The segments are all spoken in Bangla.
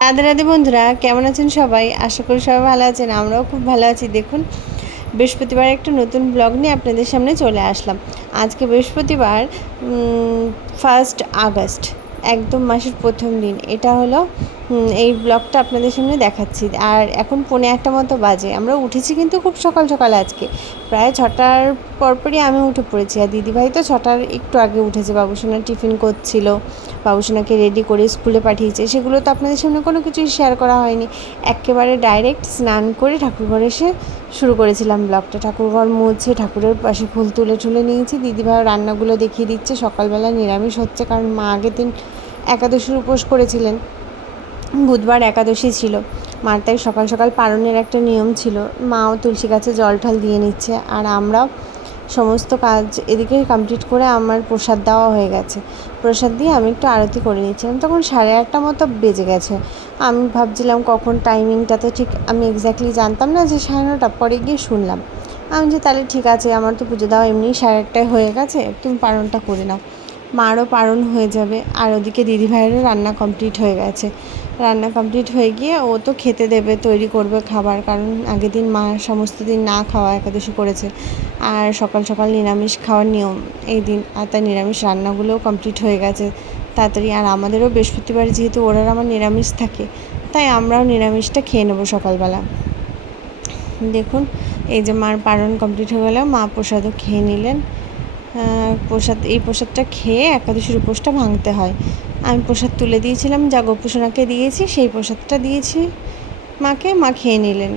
রাধে রাধে বন্ধুরা, কেমন আছেন সবাই? আশা করি সবাই ভালো আছেন। আমরাও খুব ভালো আছি। দেখুন, বৃহস্পতিবার একটা নতুন ব্লগ নিয়ে আপনাদের সামনে চলে আসলাম। আজকে বৃহস্পতিবার 1 আগস্ট, একদম মাসের প্রথম দিন। এটা হলো এই ব্লগটা আপনাদের সামনে দেখাচ্ছি। আর এখন 1:45 মতো বাজে। আমরা উঠেছি কিন্তু খুব সকাল সকাল আজকে, প্রায় 6টার পরপরই আমি উঠে পড়েছি। আর দিদিভাই তো 6টার একটু আগে উঠেছে, বাবুসোনা টিফিন করছিল, বাবুসোনাকে রেডি করে স্কুলে পাঠিয়েছে। সেগুলো তো আপনাদের সামনে কোনো কিছুই শেয়ার করা হয়নি। একেবারে ডাইরেক্ট স্নান করে ঠাকুরঘরে এসে শুরু করেছিলাম ব্লগটা। ঠাকুরঘর মুছে ঠাকুরের পাশে ফুল তুলে নিয়েছি। দিদিভাই রান্নাগুলো দেখিয়ে দিচ্ছে। সকালবেলা নিরামিষ হচ্ছে, কারণ মা আগের দিন একাদশীর উপোস করেছিলেন, বুধবার একাদশী ছিল মার, তাই সকাল সকাল পারণের একটা নিয়ম ছিল। মাও তুলসী গাছে জল ঠল দিয়ে নিচ্ছে, আর আমরাও সমস্ত কাজ এদিকে কমপ্লিট করে আমার প্রসাদ দেওয়া হয়ে গেছে। প্রসাদ দিয়ে আমি একটু আরতি করে নিচ্ছিলাম। তখন 8:30 মতো বেজে গেছে। আমি ভাবছিলাম কখন, টাইমিংটা তো ঠিক আমি এক্স্যাক্টলি জানতাম না, যে 9:30। পরে গিয়ে শুনলাম। আমি যে তাহলে ঠিক আছে, আমার তো পুজো দেওয়া এমনি 8:30 হয়ে গেছে, তুমি পারণটা করে নাও, মারও পারণ হয়ে যাবে। আর ওদিকে দিদিভাইয়েরও রান্না কমপ্লিট হয়ে গেছে। রান্না কমপ্লিট হয়ে গিয়ে ও তো খেতে দেবে, তৈরি করবে খাবার, কারণ আগের দিন মা সমস্ত দিন না খাওয়া একাদশী করেছে। আর সকাল সকাল নিরামিষ খাওয়ার নিয়ম এই দিন, আর তার নিরামিষ রান্নাগুলোও কমপ্লিট হয়ে গেছে তাড়াতাড়ি। আর আমাদেরও বৃহস্পতিবার যেহেতু ওরা আমার নিরামিষ থাকে, তাই আমরাও নিরামিষটা খেয়ে নেবো সকালবেলা। দেখুন, এই যে মার পারণ কমপ্লিট হয়ে গেল, মা প্রসাদও খেয়ে নিলেন। এই প্রসাদটা খেয়ে একাদশীর উপোসটা ভাঙতে হয়। আমি প্রসাদ তুলে দিয়েছিলাম, যা গোপুসোনাকে দিয়েছি সেই প্রসাদটা দিয়েছি মাকে, মা খেয়ে নিলেন।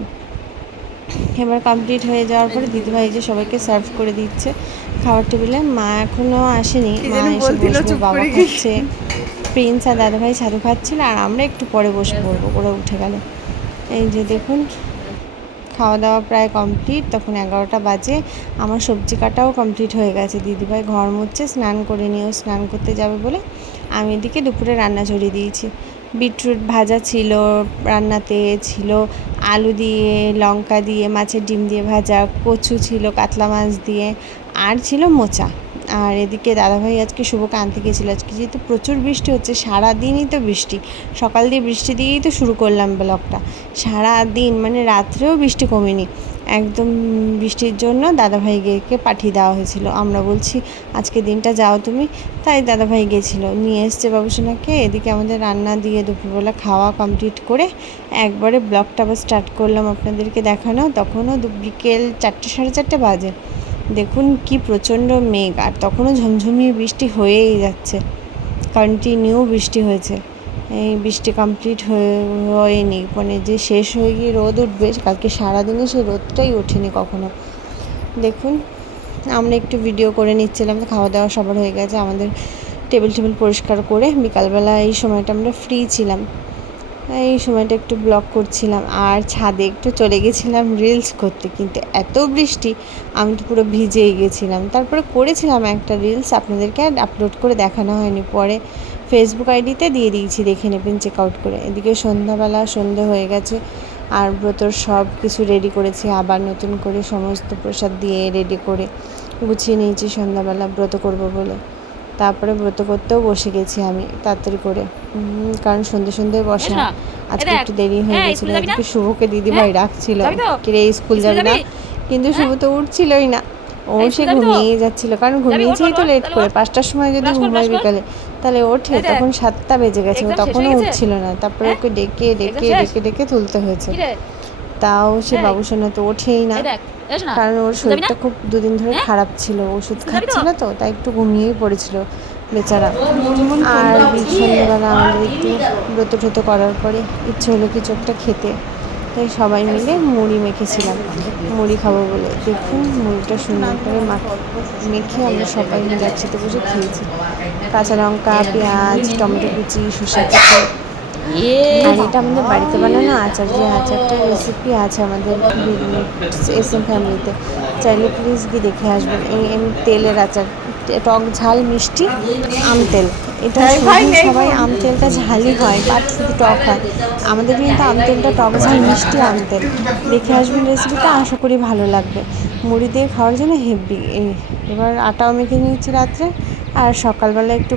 এবার কমপ্লিট হয়ে যাওয়ার পরে দিদিভাই যে সবাইকে সার্ভ করে দিচ্ছে খাওয়ার টেবিলে। মা এখনও আসেনি, মা এসে বসবে, বাবা খাচ্ছে, প্রিন্স আর দাদাভাই ছাদু খাচ্ছিল, আর আমরা একটু পরে বসে পড়বো, ওরা উঠে গেল। এই যে দেখুন, খাওয়া দাওয়া প্রায় কমপ্লিট। তখন 11টা বাজে। আমার সবজি কাটাও কমপ্লিট হয়ে গেছে। দিদিভাই ঘর মুছছে, স্নান করে নিয়েও স্নান করতে যাবে বলে আমি এদিকে দুপুরে রান্না চড়িয়ে দিয়েছি। বিটরুট ভাজা ছিল, রান্নাতে ছিল আলু দিয়ে, লঙ্কা দিয়ে, মাছের ডিম দিয়ে ভাজা, কচু ছিল কাতলা মাছ দিয়ে, আর ছিল মোচা। আর এদিকে দাদাভাই আজকে শুভকে আনতে গিয়েছিলো। আজকে যেহেতু প্রচুর বৃষ্টি হচ্ছে, সারাদিনই তো বৃষ্টি, সকাল দিয়ে বৃষ্টি দিয়েই তো শুরু করলাম ব্লগটা। সারাদিন মানে রাত্রেও বৃষ্টি কমেনি, একদম বৃষ্টির জন্য দাদাভাইকে পাঠিয়ে দেওয়া হয়েছিল। আমরা বলছি আজকে দিনটা যাও তুমি, তাই দাদাভাই গেছিলো, নিয়ে এসছে বাবুসোনাকে। এদিকে আমাদের রান্না দিয়ে দুপুরবেলা খাওয়া কমপ্লিট করে একবারে ব্লগটা আবার স্টার্ট করলাম আপনাদেরকে দেখানো। তখনও বিকেল 4টে 4:30 বাজে। দেখুন কি প্রচণ্ড মেঘ, আর তখনও ঝমঝমিয়ে বৃষ্টি হয়েই যাচ্ছে, কন্টিনিউ বৃষ্টি হয়েছে। এই বৃষ্টি কমপ্লিট হয়নি, মানে যে শেষ হয়ে গিয়ে রোদ উঠবে, কালকে সারাদিনে সেই রোদটাই ওঠেনি কখনো। দেখুন, আমরা একটু ভিডিও করে নিচ্ছিলাম। খাওয়া দাওয়া সবার হয়ে গেছে, আমাদের টেবিল পরিষ্কার করে বিকালবেলা এই সময়টা আমরা ফ্রি ছিলাম, এই সময়টা একটু ব্লগ করছিলাম। আর ছাদে একটু চলে গেছিলাম রিলস করতে, কিন্তু এত বৃষ্টি আমি তো পুরো ভিজেই গেছিলাম। তারপরে করেছিলাম একটা রিলস, আপনাদেরকে আর আপলোড করে দেখানো হয়নি, পরে ফেসবুক আইডিতে দিয়ে দিয়েছি, দেখে নেবেন চেক আউট করে। এদিকে সন্ধে হয়ে গেছে, আর ব্রতর সব কিছু রেডি করেছি, আবার নতুন করে সমস্ত প্রসাদ দিয়ে রেডি করে গুছিয়ে নিয়েছি সন্ধ্যাবেলা ব্রত করব বলে। তারপরে ব্রত করতেও বসে গেছি আমি তাড়াতাড়ি করে, কারণ সন্ধে বসা আজকে একটু দেরি হয়ে গেছিলো। এদিকে শুভকে দিদিভাই ডাকছিল, কিরে স্কুল যাবি না, কিন্তু শুভ তো উঠছিলই না, ও সে ঘুমিয়েই যাচ্ছিল, কারণ ঘুমিয়েছেই তো লেট করে। 5টার সময় যদি ঘুমায় বিকালে, তাহলে ওঠে, তখন 7টা বেজে গেছে, ও তখনও উঠছিল না। তারপরে ওকে ডেকে তুলতে হয়েছে, তাও সে বাবুসোনা তো ওঠেই না, কারণ ওর শরীরটা খুব 2 দিন ধরে খারাপ ছিল, ওষুধ খাচ্ছিল তো, তাই একটু ঘুমিয়েই পড়েছিল বেচারা। আর সন্ধ্যেবেলা আমাদের একটু ব্রত করার পরে ইচ্ছে হলো কিছু একটা খেতে, তাই সবাই মিলে মুড়ি মেখেছিলাম, মুড়ি খাবো বলে। দেখুন, মুড়িটা সুন্দর করে মেখে আমরা সবাই মিলে একসাথে বসে খেয়েছি। কাঁচা লঙ্কা, পেঁয়াজ, টমেটো কুচি, শসা কুচি। আর এটা আমাদের বাড়িতে বানানো আচার, যে আচারটার রেসিপি আছে আমাদের SM ফ্যামিলিতে, চাইলে প্লিজ গিয়ে দেখে আসবেন। এই তেলের আচার, টক ঝাল মিষ্টি আম তেল, এটা সবাই আম তেলটা ঝালই হয়, বাট শুধু টক হয়। আমাদের কিন্তু আম তেলটা টক ঝাল মিষ্টি আম তেল। দেখে আসবেন রেসিপিটা, আশা করি ভালো লাগবে। মুড়ি দিয়ে খাওয়ার জন্য হেভি। এবার আটাও মেখে নিয়েছি রাত্রে, আর সকালবেলা একটু